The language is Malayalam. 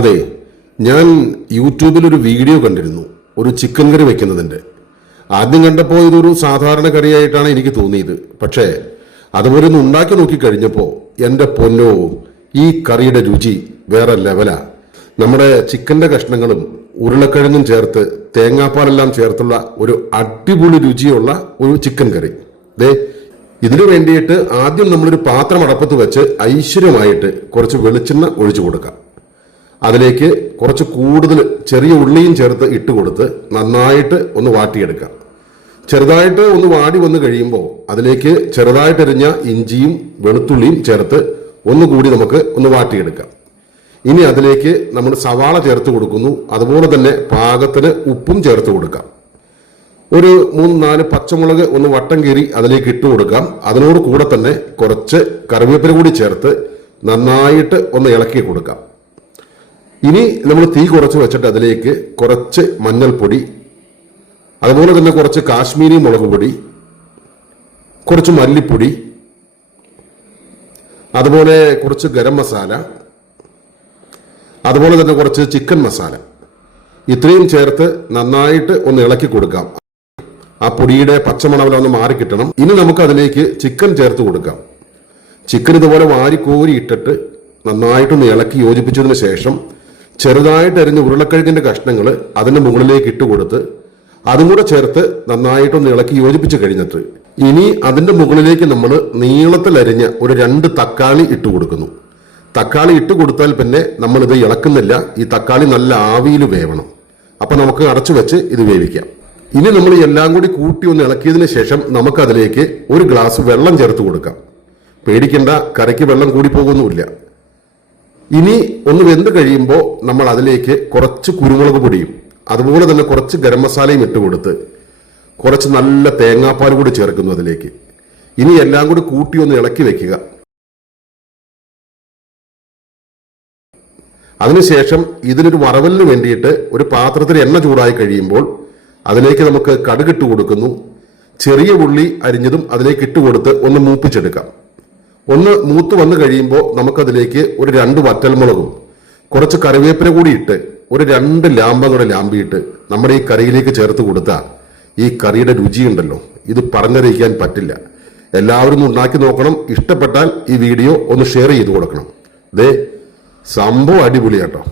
അതെ, ഞാൻ യൂട്യൂബിൽ ഒരു വീഡിയോ കണ്ടിരുന്നു, ഒരു ചിക്കൻ കറി വെക്കുന്നതിൻ്റെ. ആദ്യം കണ്ടപ്പോൾ ഇതൊരു സാധാരണ കറിയായിട്ടാണ് എനിക്ക് തോന്നിയത്. പക്ഷേ അതുപോലെ ഒന്ന് ഉണ്ടാക്കി നോക്കിക്കഴിഞ്ഞപ്പോൾ എൻ്റെ പൊന്നോ, ഈ കറിയുടെ രുചി വേറെ ലെവലാ. നമ്മുടെ ചിക്കൻ്റെ കഷ്ണങ്ങളും ഉരുളക്കിഴങ്ങും ചേർത്ത് തേങ്ങാപ്പാലെല്ലാം ചേർത്തുള്ള ഒരു അടിപൊളി രുചിയുള്ള ഒരു ചിക്കൻ കറി. ഇതിനു വേണ്ടിയിട്ട് ആദ്യം നമ്മളൊരു പാത്രം അടപ്പത്ത് വെച്ച് ഐശ്വര്യമായിട്ട് കുറച്ച് വെളിച്ചെണ്ണ ഒഴിച്ചു കൊടുക്കാം. അതിലേക്ക് കുറച്ച് കൂടുതൽ ചെറിയ ഉള്ളിയും ചേർത്ത് ഇട്ട് കൊടുത്ത് നന്നായിട്ട് ഒന്ന് വാട്ടിയെടുക്കാം. ചെറുതായിട്ട് ഒന്ന് വാടി വന്നു കഴിയുമ്പോൾ അതിലേക്ക് ചെറുതായിട്ടെറിഞ്ഞ ഇഞ്ചിയും വെളുത്തുള്ളിയും ചേർത്ത് ഒന്നുകൂടി നമുക്ക് ഒന്ന് വാട്ടിയെടുക്കാം. ഇനി അതിലേക്ക് നമ്മൾ സവാള ചേർത്ത് കൊടുക്കുന്നു. അതുപോലെ തന്നെ പാകത്തിന് ഉപ്പും ചേർത്ത് കൊടുക്കാം. ഒരു 3-4 പച്ചമുളക് ഒന്ന് വട്ടം കീറി അതിലേക്ക് ഇട്ട് കൊടുക്കാം. അതിനോട് കൂടെ തന്നെ കുറച്ച് കറിവേപ്പില കൂടി ചേർത്ത് നന്നായിട്ട് ഒന്ന് ഇളക്കി കൊടുക്കാം. ഇനി നമ്മൾ തീ കുറച്ച് വെച്ചിട്ട് അതിലേക്ക് കുറച്ച് മഞ്ഞൾപ്പൊടി, അതുപോലെ തന്നെ കുറച്ച് കാശ്മീരി മുളക് പൊടി, കുറച്ച് മല്ലിപ്പൊടി, അതുപോലെ കുറച്ച് ഗരം മസാല, അതുപോലെ തന്നെ കുറച്ച് ചിക്കൻ മസാല, ഇത്രയും ചേർത്ത് നന്നായിട്ട് ഒന്ന് ഇളക്കി കൊടുക്കാം. ആ പൊടിയുടെ പച്ചമണമെല്ലാം ഒന്ന് മാറിക്കിട്ടണം. ഇനി നമുക്ക് അതിലേക്ക് ചിക്കൻ ചേർത്ത് കൊടുക്കാം. ചിക്കൻ ഇതുപോലെ വാരിക്കോരി ഇട്ടിട്ട് നന്നായിട്ടൊന്ന് ഇളക്കി യോജിപ്പിച്ചതിന് ശേഷം ചെറുതായിട്ട് അരിഞ്ഞ ഉരുളക്കിഴങ്ങിന്റെ കഷ്ണങ്ങൾ അതിന്റെ മുകളിലേക്ക് ഇട്ട് കൊടുത്ത് അതും കൂടെ ചേർത്ത് നന്നായിട്ടൊന്ന് ഇളക്കി യോജിപ്പിച്ച് കഴിഞ്ഞിട്ട് ഇനി അതിന്റെ മുകളിലേക്ക് നമ്മൾ നീളത്തിൽ അരിഞ്ഞ ഒരു 2 തക്കാളി ഇട്ട് കൊടുക്കുന്നു. തക്കാളി ഇട്ട് കൊടുത്താൽ പിന്നെ നമ്മൾ ഇത് ഇളക്കുന്നില്ല. ഈ തക്കാളി നല്ല ആവിയിൽ വേവണം. അപ്പൊ നമുക്ക് അടച്ചു വെച്ച് ഇത് വേവിക്കാം. ഇനി നമ്മൾ എല്ലാം കൂടി കൂട്ടി ഒന്ന് ഇളക്കിയതിന് ശേഷം നമുക്ക് അതിലേക്ക് ഒരു ഗ്ലാസ് വെള്ളം ചേർത്ത് കൊടുക്കാം. പേടിക്കേണ്ട, കറിക്ക് വെള്ളം കൂടി പോകുന്നുമില്ല. ഇനി ഒന്ന് വെന്ത് കഴിയുമ്പോൾ നമ്മൾ അതിലേക്ക് കുറച്ച് കുരുമുളക് പൊടിയും അതുപോലെ തന്നെ കുറച്ച് ഗരം മസാലയും ഇട്ട് കൊടുത്ത് കുറച്ച് നല്ല തേങ്ങാപ്പാൽ കൂടി ചേർക്കുന്നു അതിലേക്ക്. ഇനി എല്ലാം കൂടി കൂട്ടി ഒന്ന് ഇളക്കി വെക്കുക. അതിനുശേഷം ഇതിനൊരു വറവലിന് വേണ്ടിയിട്ട് ഒരു പാത്രത്തിൽ എണ്ണ ചൂടായി കഴിയുമ്പോൾ അതിലേക്ക് നമുക്ക് കടുകിട്ട് കൊടുക്കുന്നു. ചെറിയ ഉള്ളി അരിഞ്ഞതും അതിലേക്ക് ഇട്ട് കൊടുത്ത് ഒന്ന് മൂപ്പിച്ചെടുക്കാം. ഒന്ന് മൂത്ത് വന്നു കഴിയുമ്പോൾ നമുക്കതിലേക്ക് ഒരു 2 വറ്റൽമുളകും കുറച്ച് കറിവേപ്പില കൂടി ഇട്ട് ഒരു 2 ലാമ്പം കൂടെ ലാമ്പിയിട്ട് നമ്മുടെ ഈ കറിയിലേക്ക് ചേർത്ത് കൊടുത്താൽ ഈ കറിയുടെ രുചിയുണ്ടല്ലോ, ഇത് പറഞ്ഞറിയിക്കാൻ പറ്റില്ല. എല്ലാവരും ഉണ്ടാക്കി നോക്കണം. ഇഷ്ടപ്പെട്ടാൽ ഈ വീഡിയോ ഒന്ന് ഷെയർ ചെയ്ത് കൊടുക്കണം. സംഭവം അടിപൊളിയാട്ടോ.